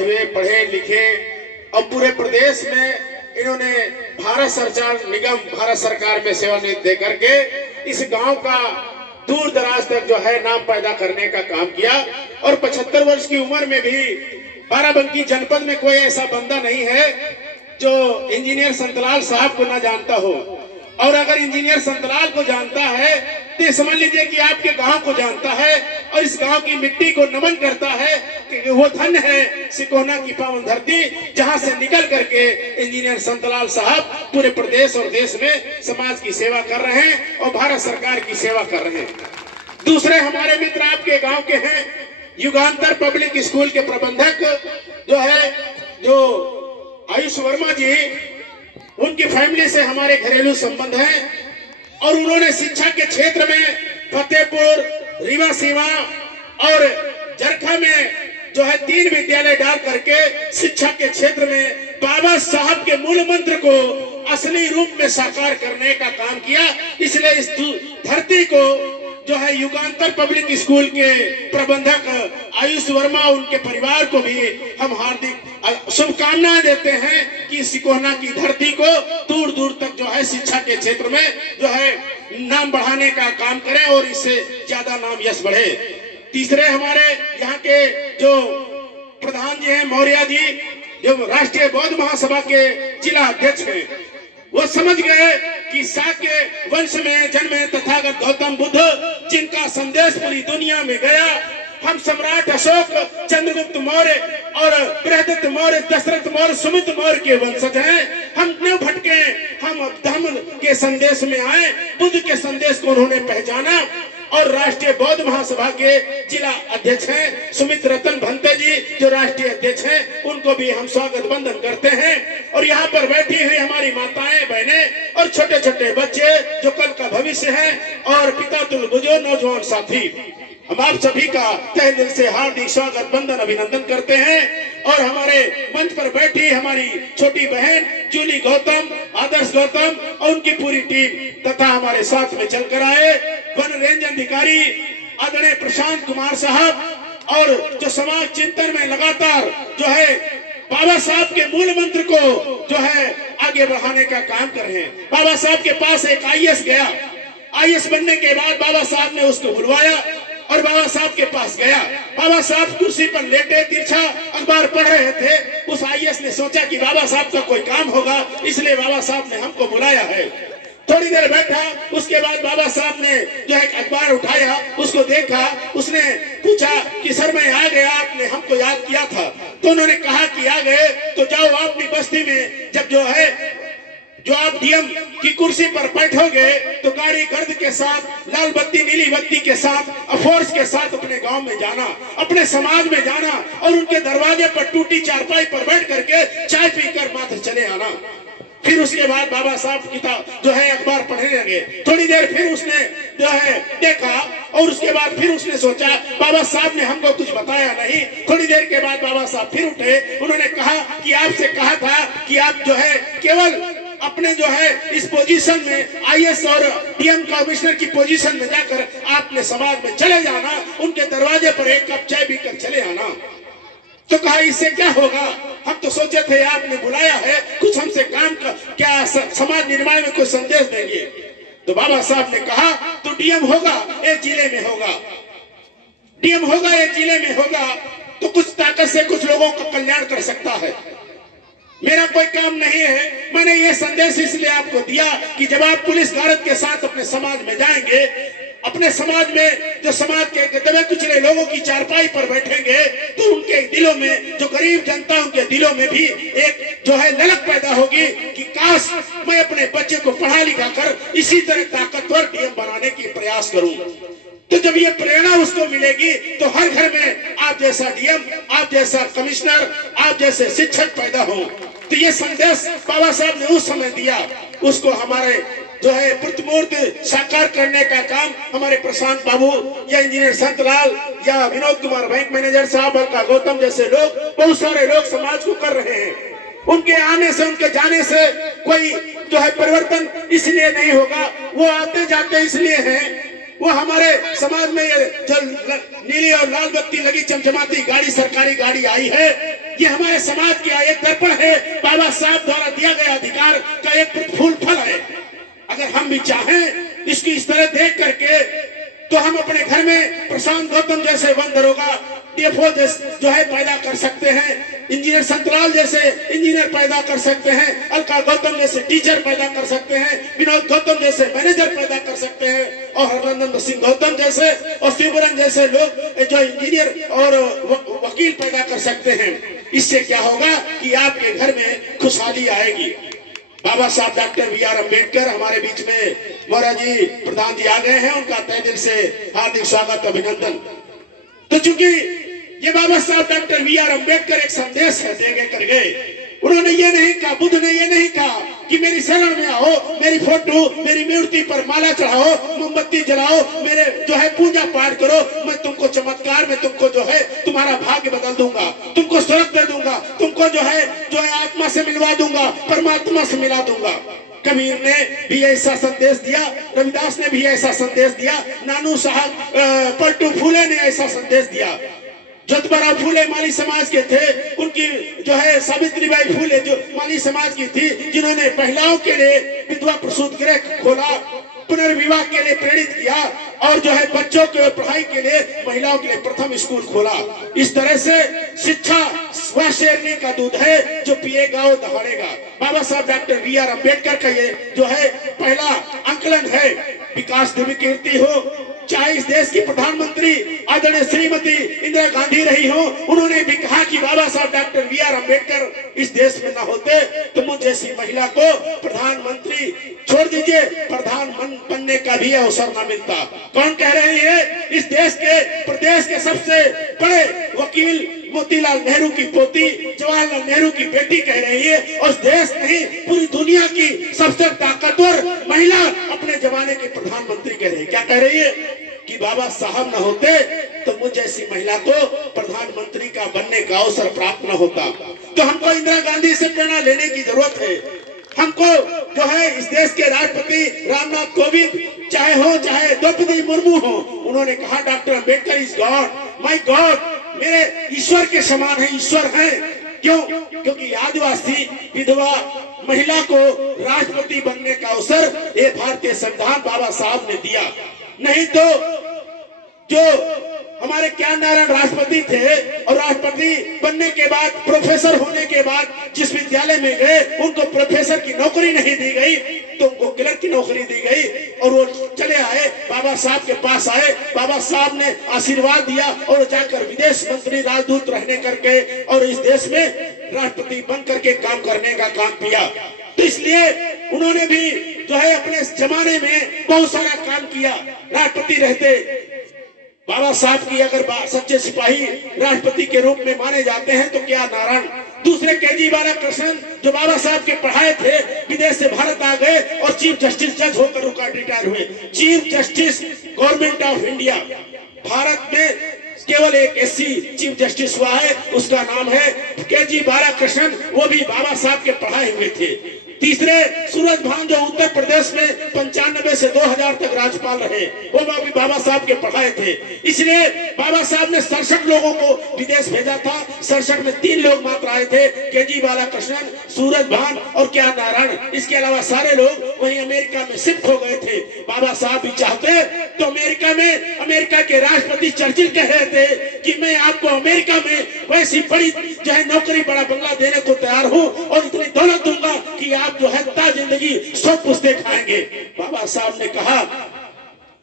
पढ़े लिखे और पूरे प्रदेश में इन्होंने भारत सरकार में सेवानिवृत्त दे करके इस गांव का दूर दराज तक जो है नाम पैदा करने का काम किया। और 75 वर्ष की उम्र में भी बाराबंकी जनपद में कोई ऐसा बंदा नहीं है जो इंजीनियर संतलाल साहब को ना जानता हो। और अगर इंजीनियर संतलाल को जानता है तो समझ लीजिए कि आपके गांव को जानता है और इस गांव की मिट्टी को नमन करता है कि वो धन है सिकोना की पावन धरती, जहां से निकल करके इंजीनियर संतलाल साहब पूरे प्रदेश और देश में समाज की सेवा कर रहे हैं और भारत सरकार की सेवा कर रहे हैं। दूसरे हमारे मित्र आपके गांव के हैं, युगांतर पब्लिक स्कूल के प्रबंधक जो आयुष वर्मा जी, उनकी फैमिली से हमारे घरेलू संबंध हैं और उन्होंने शिक्षा के क्षेत्र में फतेहपुर, रीवा सीमा और जरखा में 3 विद्यालय डाल करके शिक्षा के क्षेत्र में बाबा साहब के मूल मंत्र को असली रूप में साकार करने का काम किया। इसलिए इस धरती को युगांतर पब्लिक स्कूल के प्रबंधक आयुष वर्मा, उनके परिवार को भी हम हार्दिक शुभकामनाएं देते हैं कि सिकोना की धरती को दूर दूर तक शिक्षा के क्षेत्र में नाम बढ़ाने का काम करें और इससे ज्यादा नाम यश बढ़े। तीसरे हमारे यहाँ के जो प्रधान जी हैं मौर्य जी, जो राष्ट्रीय बौद्ध महासभा के जिला अध्यक्ष हैं, वो समझ गए कि शाक्य वंश में जन्मे तथागत गौतम बुद्ध, जिनका संदेश पूरी दुनिया में गया। हम सम्राट अशोक, चंद्रगुप्त मौर्य और बृहदत्त मौर्य, दशरथ मौर्य, सुमित मौर्य के वंशज हैं। हम न भटके, हम धर्म के संदेश में आए, बुद्ध के संदेश को उन्होंने पहचाना। और राष्ट्रीय बौद्ध महासभा के जिला अध्यक्ष हैं सुमित रतन भंते जी, जो राष्ट्रीय अध्यक्ष हैं, उनको भी हम स्वागत वंदन करते हैं। और यहाँ पर बैठी हुई हमारी माताएं, बहनें और छोटे छोटे बच्चे जो कल का भविष्य है, और पिता तुल बुजुर्ग नौजवान साथी, हम आप सभी का तहे दिल से हार्दिक स्वागत वंदन अभिनंदन करते हैं। और हमारे मंच पर बैठी हमारी छोटी बहन जूली गौतम, आदर्श गौतम और उनकी पूरी टीम, तथा हमारे साथ में चलकर आए वन रेंज अधिकारी आदरणीय प्रशांत कुमार साहब, और जो समाज चिंतन में लगातार बाबा साहब के मूल मंत्र को आगे बढ़ाने का काम कर रहे हैं। बाबा साहब के पास एक आईएएस गया, आईएएस बनने के बाद बाबा साहब ने उसको बुलवाया और बाबा साहब के पास गया। बाबा साहब कुर्सी पर लेटे तिरछा अखबार पढ़ रहे थे। उस आईएएस ने सोचा कि बाबा साहब का कोई काम होगा, इसलिए बाबा साहब ने हमको बुलाया है। थोड़ी देर बैठा, उसके बाद बाबा साहब ने एक अखबार उठाया, उसको देखा, उसने पूछा कि सर मैं आ गया, आपने हमको याद किया था। तो उन्होंने कहा कि आ गए तो जाओ अपनी बस्ती में, जब जो आप डीएम की कुर्सी पर बैठोगे तो गाड़ी गर्द के साथ, लाल बत्ती नीली बत्ती के साथ, फोर्स के साथ अपने गांव में जाना, अपने समाज में जाना और उनके दरवाजे पर टूटी चारपाई पर बैठ करके चाय पीकर मात्र चले आना। फिर उसके बाद बाबा साहब किताब अखबार पढ़ने लगे। थोड़ी देर फिर उसने देखा और उसके बाद फिर उसने सोचा बाबा साहब ने हमको कुछ बताया नहीं। थोड़ी देर के बाद बाबा साहब फिर उठे, उन्होंने कहा कि आपसे कहा था कि आप केवल अपने इस पोजीशन में आईएएस और डीएम कमिश्नर की पोजीशन में जाकर आपने समाज में चले जाना, उनके दरवाजे पर एक कप चाय पीकर चले आना। तो कहा इससे क्या होगा, हम तो सोचे थे आपने बुलाया है, कुछ हमसे काम का क्या समाज निर्माण में कोई संदेश देंगे। तो बाबा साहब ने कहा तो डीएम होगा एक जिले में होगा, डीएम होगा एक जिले में होगा, तो कुछ ताकत से कुछ लोगों का कल्याण कर सकता है। मेरा कोई काम नहीं है। मैंने ये संदेश इसलिए आपको दिया कि जब आप पुलिस गारद के साथ अपने समाज में जाएंगे, अपने समाज में जो समाज के दबे कुचले लोगों की चारपाई पर बैठेंगे, तो उनके दिलों में, जो गरीब जनता उनके दिलों में भी एक ललक पैदा होगी कि काश मैं अपने बच्चे को पढ़ा लिखा कर इसी तरह ताकतवर डीएम बनाने की प्रयास करूं। तो जब ये प्रेरणा उसको मिलेगी तो हर घर में आप जैसा डीएम, आप जैसा कमिश्नर, आप जैसे शिक्षक पैदा हो। तो ये संदेश बाबा साहब ने उस समय दिया, उसको हमारे प्रतिमूर्त साकार करने का काम हमारे प्रशांत बाबू या इंजीनियर संतलाल या विनोद कुमार बैंक मैनेजर साहब, बल्का गौतम जैसे लोग, बहुत सारे लोग समाज को कर रहे हैं। उनके आने से, उनके जाने से कोई परिवर्तन इसलिए नहीं होगा, वो आते जाते इसलिए हैं। वो हमारे समाज में जो नीली और लाल बत्ती लगी चमचमाती गाड़ी, सरकारी गाड़ी आई है, ये हमारे समाज का एक दर्पण है, बाबा साहब द्वारा दिया गया अधिकार का एक फूल फल है। अगर हम भी चाहें इसकी इस तरह देख करके तो हम अपने घर में प्रशांत गौतम जैसे वन दरोगा डीएफओ जो है पैदा कर सकते हैं, इंजीनियर संतलाल जैसे इंजीनियर पैदा कर सकते हैं, अलका गौतम जैसे टीचर पैदा कर सकते हैं, विनोद गौतम जैसे मैनेजर पैदा कर सकते हैं, और हरनंदन सिंह गौतम जैसे और शिवरंग जैसे लोग जो इंजीनियर और वकील पैदा कर सकते हैं। इससे क्या होगा कि आपके घर में खुशहाली आएगी। बाबा साहब डॉक्टर बी.आर. अम्बेडकर हमारे बीच में मोरा जी प्रधान जी आ गए हैं, उनका तहे दिल से हार्दिक स्वागत अभिनंदन। तो चूंकि ये बाबा साहब डॉक्टर बी.आर. अम्बेडकर एक संदेश है दे कर गए। उन्होंने ये नहीं कहा, बुद्ध ने ये नहीं कहा कि मेरी शरण में आओ, मेरी फोटो मेरी मूर्ति पर माला चढ़ाओ, मोमबत्ती जलाओ, मेरे जो है पूजा पाठ करो, मैं तुमको चमत्कार में तुमको जो है तुम्हारा भाग्य बदल दूंगा, तुमको स्वर्ग दे दूंगा, तुमको जो है आत्मा से मिलवा दूंगा, परमात्मा से मिला दूंगा। कबीर ने भी ऐसा संदेश दिया, रविदास ने भी ऐसा संदेश दिया, नानू साहब पलटू फूले ने ऐसा संदेश दिया। ज्योतिबा फूले माली समाज के थे, उनकी जो है सावित्रीबाई फूले जो माली समाज की थी, जिन्होंने महिलाओं के लिए विधवा प्रसूति गृह खोला, पुनर्विवाह के लिए प्रेरित किया, और जो है बच्चों के पढ़ाई के लिए महिलाओं के लिए प्रथम स्कूल खोला। इस तरह से शिक्षा वह शेरनी का दूध है जो पिएगा वो दहाड़ेगा। बाबा साहब डॉक्टर बी.आर. अम्बेडकर का ये जो है पहला आंकलन है। विकास देवी कीर्ति हो, चाहे इस देश की प्रधानमंत्री आदरणीय श्रीमती इंदिरा गांधी रही हो, उन्होंने भी कहा कि बाबा साहब डॉक्टर बी.आर. अम्बेडकर इस देश में न होते तो मुझ जैसी महिला को प्रधानमंत्री छोड़ दीजिए प्रधान बनने का भी अवसर न मिलता। कौन कह रहे हैं? इस देश के प्रदेश के सबसे बड़े वकील मोतीलाल नेहरू की पोती जवाहरलाल नेहरू की बेटी कह रही है, और देश नहीं पूरी दुनिया की सबसे ताकतवर महिला अपने जमाने के प्रधानमंत्री कह रही है। क्या कह रही है? कि बाबा साहब न होते तो मुझ जैसी महिला को प्रधानमंत्री का बनने का अवसर प्राप्त न होता। तो हमको इंदिरा गांधी से प्रेरणा लेने की जरूरत है। हमको जो है इस देश के राष्ट्रपति रामनाथ कोविंद चाहे द्रौपदी मुर्मू हो, उन्होंने कहा doctor Ambedkar is God, my God, मेरे ईश्वर के समान है, ईश्वर है। क्यों? क्योंकि आदिवासी विधवा महिला को राष्ट्रपति बनने का अवसर ये भारतीय संविधान बाबा साहब ने दिया। नहीं तो जो हमारे ज्ञान नारायण राष्ट्रपति थे, और राष्ट्रपति बनने के बाद प्रोफेसर होने के बाद जिस विद्यालय में गए उनको प्रोफेसर की नौकरी नहीं दी गई, तो उनको क्लर्क की नौकरी दी गई, और वो चले आए बाबा साहब के पास आए। बाबा साहब ने आशीर्वाद दिया और जाकर विदेश मंत्री राजदूत रहने करके और इस देश में राष्ट्रपति बन करके काम करने का काम किया। तो इसलिए उन्होंने भी जो है अपने जमाने में बहुत सारा काम किया। राष्ट्रपति रहते बाबा साहब की अगर सच्चे सिपाही राष्ट्रपति के रूप में माने जाते हैं तो क्या नारायण। दूसरे के.जी. बालाकृष्णन जो बाबा साहब के पढ़ाए थे, विदेश से भारत आ गए और चीफ जस्टिस जज होकर रिटायर हुए। Chief justice government of India, Bharat में केवल एक एससी चीफ जस्टिस हुआ है, उसका नाम है के.जी. बालाकृष्णन, वो भी बाबा साहब के पढ़ाए हुए थे। तीसरे सूरज भान जो उत्तर प्रदेश में 95 से 2000 तक राज्यपाल रहे, वो भी बाबा साहब के पढ़ाए थे। इसलिए बाबा साहब ने 67 लोगों को विदेश भेजा था। 67 में 3 लोग मात्र आए थे, के.जी. बालाकृष्णन, सूरज भान और क्या नारायण। इसके अलावा सारे लोग वहीं अमेरिका में शिफ्ट हो गए थे। बाबा साहब भी चाहते तो अमेरिका के राष्ट्रपति चर्चिल कह रहे थे कि मैं आपको अमेरिका में वैसी बड़ी जो है नौकरी, बड़ा बंगला देने को तैयार हूँ और इतनी दौलत दूंगा कि आप जो है जिंदगी सब पुश्ते खाएंगे। बाबा साहब ने कहा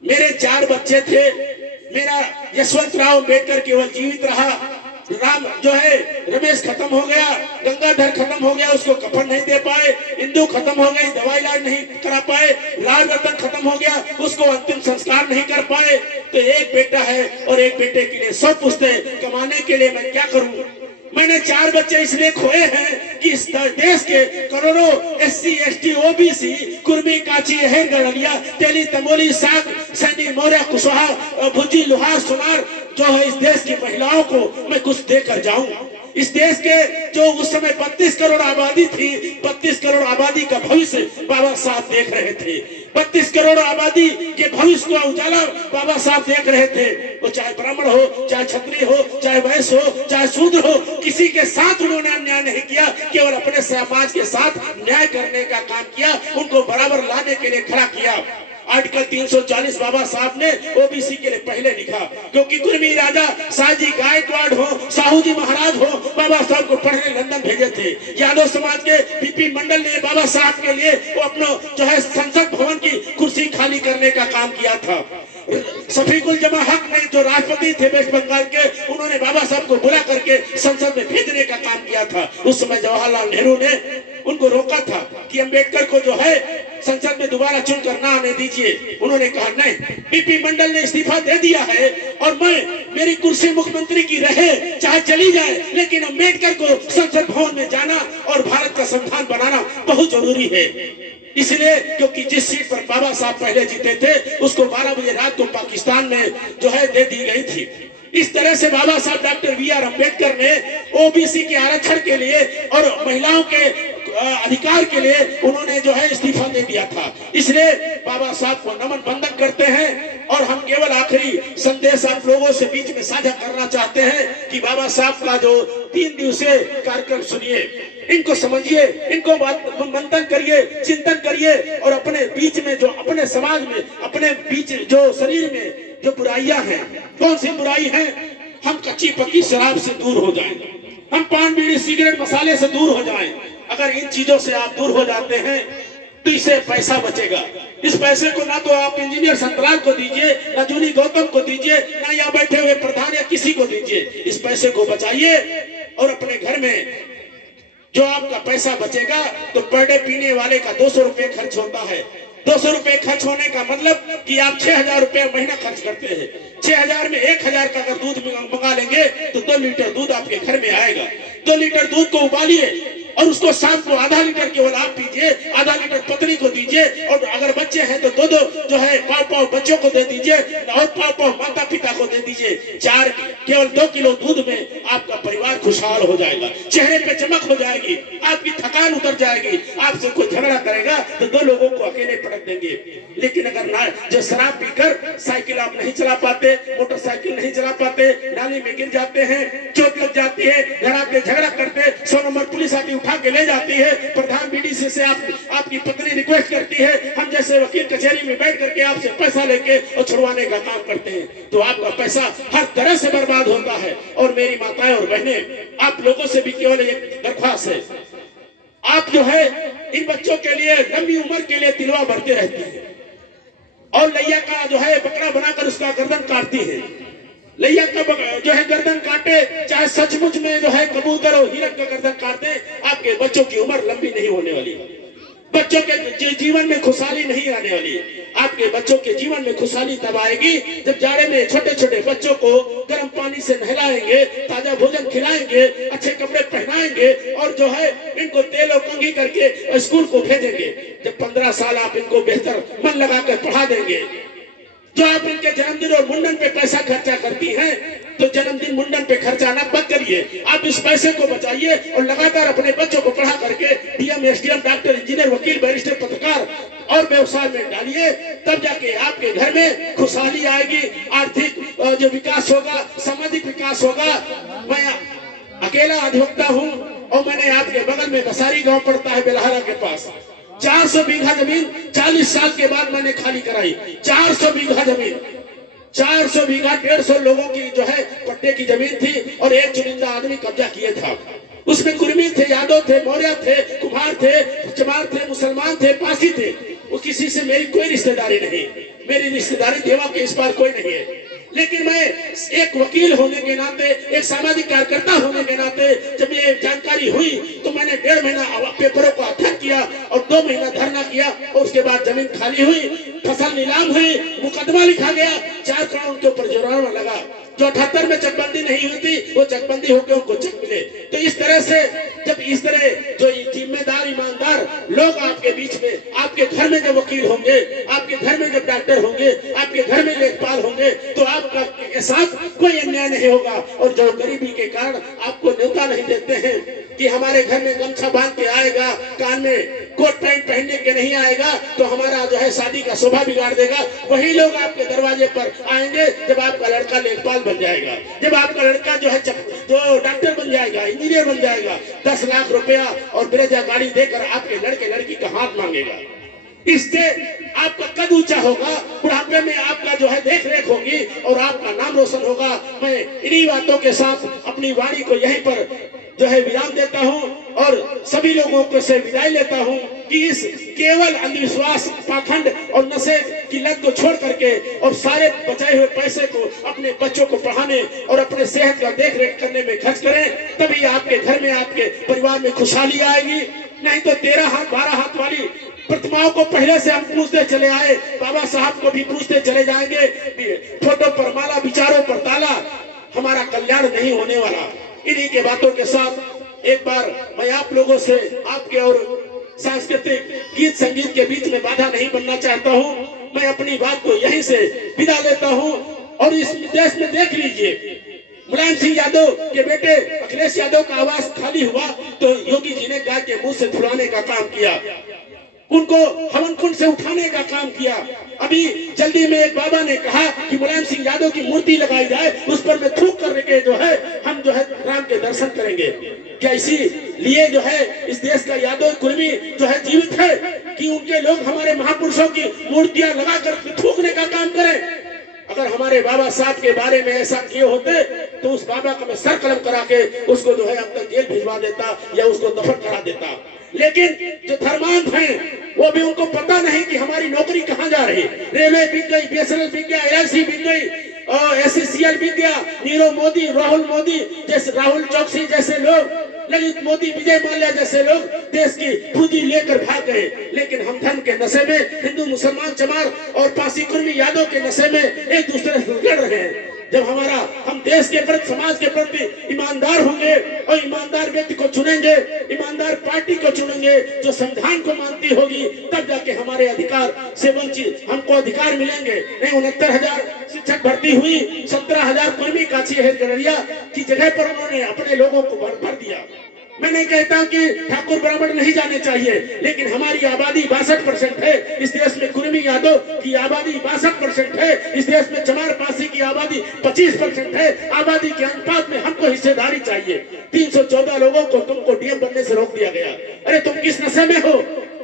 मेरे 4 बच्चे थे, मेरा यशवंतराव अम्बेडकर केवल जीवित रहा, राम जो है रमेश खत्म हो गया, गंगाधर खत्म हो गया, उसको कफन नहीं दे पाए, इंदू खत्म हो गई, दवाई इलाज नहीं करा पाए, राज रतन खत्म हो गया, उसको अंतिम संस्कार नहीं कर पाए। तो एक बेटा है और एक बेटे के लिए सब पुश्ते कमाने के लिए मैं क्या करूं? मैंने 4 बच्चे इसलिए खोए हैं कि इस देश के करोड़ों एससी, एसटी, ओबीसी, कुर्मी, काची, अहेर, गड़लिया, तेली, तमोली, साग, सैनी, मौर्य, कुशवाहा, भुजी, लोहार, सुनार जो है इस देश की महिलाओं को मैं कुछ देकर जाऊं। इस देश के जो उस समय 32 करोड़ आबादी थी, 32 करोड़ आबादी का भविष्य बाबा साहब देख रहे थे। 32 करोड़ आबादी के भविष्य को उजाला बाबा साहब देख रहे थे। वो चाहे ब्राह्मण हो, चाहे क्षत्रिय हो, चाहे वैश्य हो, चाहे शूद्र हो, किसी के साथ उन्होंने अन्याय नहीं किया, केवल अपने समाज के साथ न्याय करने का काम किया, उनको बराबर लाने के लिए खड़ा किया। आर्टिकल 340 बाबा साहब ने ओबीसी के लिए पहले लिखा, क्योंकि कुर्मी राजा साजी गायकवाड़ हो, साहू जी महाराज हो, बाबा साहब को पढ़ने लंदन भेजे थे। यादव समाज के बीपी मंडल ने बाबा साहब के लिए वो अपना जो है संसद भवन की कुर्सी खाली करने का काम किया था। शफीकुल जमा हक ने जो राष्ट्रपति थे वेस्ट बंगाल के, उन्होंने बाबा साहब को बुला करके संसद में भेजने का काम किया था। उस समय जवाहरलाल नेहरू ने उनको रोका था कि अम्बेडकर को जो है संसद में दोबारा चुनकर ना आने दीजिए। उन्होंने कहा नहीं, बीपी मंडल ने इस्तीफा दे दिया है और मेरी कुर्सी मुख्यमंत्री की रहे चाहे चली जाए, लेकिन अम्बेडकर को संसद भवन में जाना और भारत का संविधान बनाना बहुत जरूरी है। इसलिए क्योंकि जिस सीट पर बाबा साहब पहले जीते थे उसको 12 बजे रात को पाकिस्तान में जो है दे दी गई थी। इस तरह से बाबा साहब डॉक्टर बी.आर. अम्बेडकर ने ओबीसी के आरक्षण के लिए और महिलाओं के अधिकार के लिए उन्होंने जो है इस्तीफा दे दिया था। इसलिए बाबा साहब को नमन बंधन करते हैं और हम केवल आखिरी संदेश आप लोगों से बीच में साझा करना चाहते हैं कि बाबा साहब का जो 3 दिवसीय कार्यक्रम सुनिए, इनको समझिए, इनको मंथन करिए, चिंतन करिए और अपने बीच में जो अपने समाज में अपने बीच जो शरीर में जो बुराइयां हैं, कौन सी बुराई है, हम कच्ची पक्की शराब से दूर हो जाएं, हम पान बीड़ी सिगरेट मसाले से दूर हो जाएं। अगर इन चीजों से आप दूर हो जाते हैं तो इससे पैसा बचेगा। इस पैसे को ना तो आप इंजीनियर संतराल को दीजिए, ना जूनी गौतम को दीजिए, ना यहाँ बैठे हुए प्रधान या किसी को दीजिए। इस पैसे को बचाइए और अपने घर में जो आपका पैसा बचेगा तो पर डे पीने वाले का 200 रुपए खर्च होता है। 200 रुपए खर्च होने का मतलब कि आप 6000 रुपए महीना खर्च करते हैं। 6000 में 1000 का अगर दूध मंगा लेंगे तो 2 लीटर दूध आपके घर में आएगा। 2 लीटर दूध को उबालिए और उसको शाम को आधा लीटर केवल आप पीजिए, आधा लीटर पत्नी को दीजिए और अगर बच्चे हैं तो 2 जो है पाव बच्चों को दे दीजिए और पाव माता पिता को दे दीजिए। केवल 2 किलो दूध में आपका परिवार खुशहाल हो जाएगा, चेहरे पे चमक हो जाएगी, आपकी थकान उतर जाएगी। आपसे कोई झगड़ा करेगा तो 2 लोगों को अकेले पटक देंगे। लेकिन अगर जो शराब पीकर साइकिल आप नहीं चला पाते, मोटरसाइकिल नहीं चला पाते, नाली में गिर जाते हैं, चोट लग जाती है, घर आके झगड़ा करते, 100 नंबर पुलिस आती उठा के ले जाती है, प्रधान बीडीसी से आपकी पत्नी रिक्वेस्ट करती है, हम जैसे वकील कचहरी में बैठ करके आपसे पैसा लेके और छुड़वाने का काम करते हैं, तो आपका पैसा हर तरह से बर्बाद होता है। और मेरी माताएं और बहनें, आप लोगों से भी केवल एक दरख्वास्त है, आप जो है इन बच्चों के लिए लंबी उम्र के लिए तिलवा भरते रहती है और लैया का जो है बकरा बनाकर उसका गर्दन काटती है। लैया का जो है गर्दन काटे, चाहे सचमुच में जो है कबूतर और हिरन का गर्दन काटे, आपके बच्चों की उम्र लंबी नहीं होने वाली, बच्चों के जीवन में खुशहाली नहीं आने वाली। आपके बच्चों के जीवन में खुशहाली तब आएगी जब जाड़े में छोटे छोटे बच्चों को गर्म पानी से नहलाएंगे, ताजा भोजन खिलाएंगे, अच्छे कपड़े पहनाएंगे और जो है इनको तेल और कंघी करके स्कूल को भेजेंगे। जब 15 साल आप इनको बेहतर मन लगा कर पढ़ा देंगे, जो आप इनके जन्मदिन और मुंडन पे पैसा खर्चा करती हैं, तो जन्मदिन मुंडन पे खर्चा ना मत करिए। आप इस पैसे को बचाइए और लगातार अपने बच्चों को पढ़ा करके डीएम, एसडीएम, डॉक्टर, इंजीनियर, वकील, बैरिस्टर, पत्रकार और व्यवसाय में डालिए। तब जाके आपके घर में खुशहाली आएगी, आर्थिक जो विकास होगा, सामाजिक विकास होगा। मैं अकेला अधिवक्ता हूँ और मैंने आपके बगल में बसारी गाँव पड़ता है बेलहारा के पास, 400 बीघा जमीन 40 साल के बाद मैंने खाली कराई। 400 बीघा जमीन, 400 बीघा 150 लोगों की जो है पट्टे की जमीन थी और एक चुनिंदा आदमी कब्जा किए था। उसमें कुर्मी थे, यादव थे, मौर्य थे, कुम्हार थे, चमार थे, मुसलमान थे, पासी थे। वो किसी से मेरी कोई रिश्तेदारी नहीं, मेरी रिश्तेदारी देवा के इस पार कोई नहीं है। लेकिन मैं एक वकील होने के नाते, एक सामाजिक कार्यकर्ता होने के नाते जब ये जानकारी हुई तो मैंने 1.5 महीना पेपरों को अध्ययन किया और 2 महीना धरना किया और उसके बाद जमीन खाली हुई, फसल नीलाम हुई, मुकदमा लिखा गया, 4 करोड़ उनके ऊपर जुर्माना लगा। जो 78 में चकबंदी नहीं हुई थी वो चकबंदी होकर उनको चेक मिले। तो इस तरह से जब इस तरह जो जिम्मेदार ईमानदार लोग आपके बीच में, आपके घर में जब वकील होंगे, आपके घर में जब डॉक्टर होंगे, आपके घर में लेखपाल होंगे, तो आपका के साथ कोई अन्याय नहीं होगा। और जो गरीबी के कारण आपको न्योता नहीं देते हैं कि हमारे घर में गमछा बांध के आएगा, कान में कोट पैंट पहनने के नहीं आएगा तो हमारा जो है शादी का शोभा बिगाड़ देगा। वही लोग आपके दरवाजे पर आएंगे जब आपका लड़का लेखपाल बन जाएगा, जब आपका लड़का जो है जो डॉक्टर बन जाएगा, इंजीनियर बन जाएगा, 10 लाख रुपया और ब्रेजा गाड़ी देकर आपके लड़के लड़की का हाथ मांगेगा। इससे आपका कद ऊंचा होगा, बुढ़ापे में आपका जो है देख रेख होगी और आपका नाम रोशन होगा। मैं इन्हीं बातों के साथ अपनी वाणी को यहीं पर जो है विराम देता हूं और सभी लोगों को से विदाई लेता हूं कि इस केवल अंधविश्वास, पाखंड और नशे की लत को छोड़ करके और सारे बचाए हुए पैसे को अपने बच्चों को पढ़ाने और अपने सेहत का देख रेख करने में खर्च करें, तभी आपके घर में, आपके परिवार में खुशहाली आएगी। नहीं तो 13 हाथ 12 हाथ वाली प्रतिमाओं को पहले से हम पूछते चले आए, बाबा साहब को भी पूछते चले जाएंगे, फोटो पर माला, विचारों पर ताला, हमारा कल्याण नहीं होने वाला। इन्हीं के बातों के साथ एक बार मैं आप लोगों से, आपके और सांस्कृतिक गीत संगीत के बीच में बाधा नहीं बनना चाहता हूं। मैं अपनी बात को यहीं से विदा लेता हूं और इस देश में देख लीजिए, मुलायम सिंह यादव के बेटे अखिलेश यादव का आवास खाली हुआ तो योगी जी ने गाय के मुंह से छुड़ाने का काम किया, उनको हवन कुंड से उठाने का काम किया। अभी जल्दी में एक बाबा ने कहा कि मुलायम सिंह यादव की मूर्ति लगाई जाए, उस पर में थूक करके जो है हम जो है राम के दर्शन करेंगे। क्या इसीलिए जो है इस देश का यादव कुर्मी जो है जीवित है कि उनके लोग हमारे महापुरुषों की मूर्तियां लगाकर थूकने का काम करें? अगर हमारे बाबा साहब के बारे में ऐसा किए होते तो उस बाबा का मैं सर कलम करा के उसको जो है अब तक जेल भिजवा देता या उसको दफन करा देता। लेकिन जो धर्मांध हैं वो भी, उनको पता नहीं कि हमारी नौकरी कहाँ जा रही। रेलवे बिक गई, BSNL बिक गया, LIC बिक गई और SCCL बिक गया। नीरव मोदी, राहुल मोदी जैसे, राहुल चौकसी जैसे लोग, ललित मोदी, विजय माल्या जैसे लोग देश की पूंजी लेकर भाग गए। लेकिन हम धर्म के नशे में, हिंदू मुसलमान चमार और पासी कुर्मी यादव के नशे में एक दूसरे से लड़ रहे हैं। जब हम देश के प्रति, समाज के प्रति ईमानदार होंगे और ईमानदार व्यक्ति को चुनेंगे, ईमानदार पार्टी को चुनेंगे जो संविधान को मानती होगी, तब जाके हमारे अधिकार से वंचित हमको अधिकार मिलेंगे। नहीं 69,000 शिक्षक भर्ती हुई, 17,000 कुर्मी काछी हेरगढ़िया की जगह पर उन्होंने अपने लोगों को भर दिया। मैं नहीं कहता कि ठाकुर ब्राह्मण नहीं जाने चाहिए, लेकिन हमारी आबादी 62% है इस देश में, कुर्मी यादव की आबादी 62% है इस देश में, चमार पासी की आबादी 25% है। आबादी के अनुपात में हमको हिस्सेदारी चाहिए। 314 लोगों को तुमको DM बनने से रोक दिया गया। अरे तुम किस नशे में हो?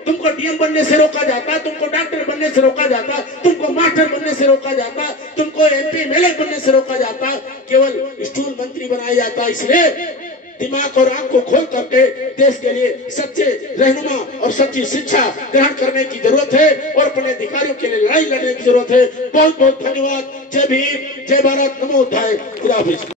तुमको DM बनने से रोका जाता, तुमको डॉक्टर बनने से रोका जाता, तुमको मास्टर बनने से रोका जाता, तुमको MP MLA बनने से रोका जाता, केवल स्टूल मंत्री बनाया जाता। इसलिए दिमाग और आंख को खोल करके देश के लिए सच्चे रहनुमा और सच्ची शिक्षा ग्रहण करने की जरूरत है और अपने अधिकारियों के लिए लड़ाई लड़ने की जरूरत है। बहुत बहुत धन्यवाद। जय भीम, जय भारत, नमो बुद्धाय, खुदा हाफिज।